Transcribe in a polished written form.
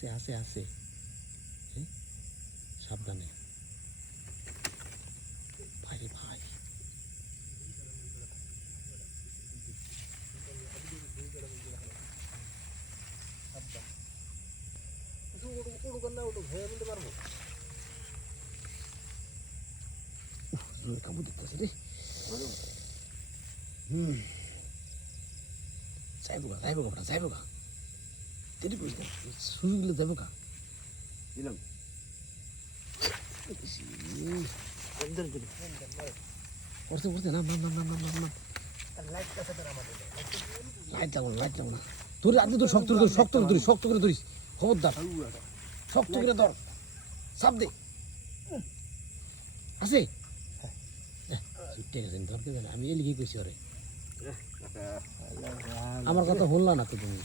আছে আছে আছে সাবধানে ভাই রে ভাই কাবু দিতেছে রে যাইব গা যাইব গা দেরি করিস না সুযোগ দিলে যাইব গা দিলাম করতে করতে না লাইট যাবো না তোর আগে তো শক্ত করে ধরিস খবরদার শক্ত করে ধর চাপ দে আছে ঠিক আছে ধরতে আমি এলিগে কইছি ওরে আমার কথা শুনলা না তো তুমি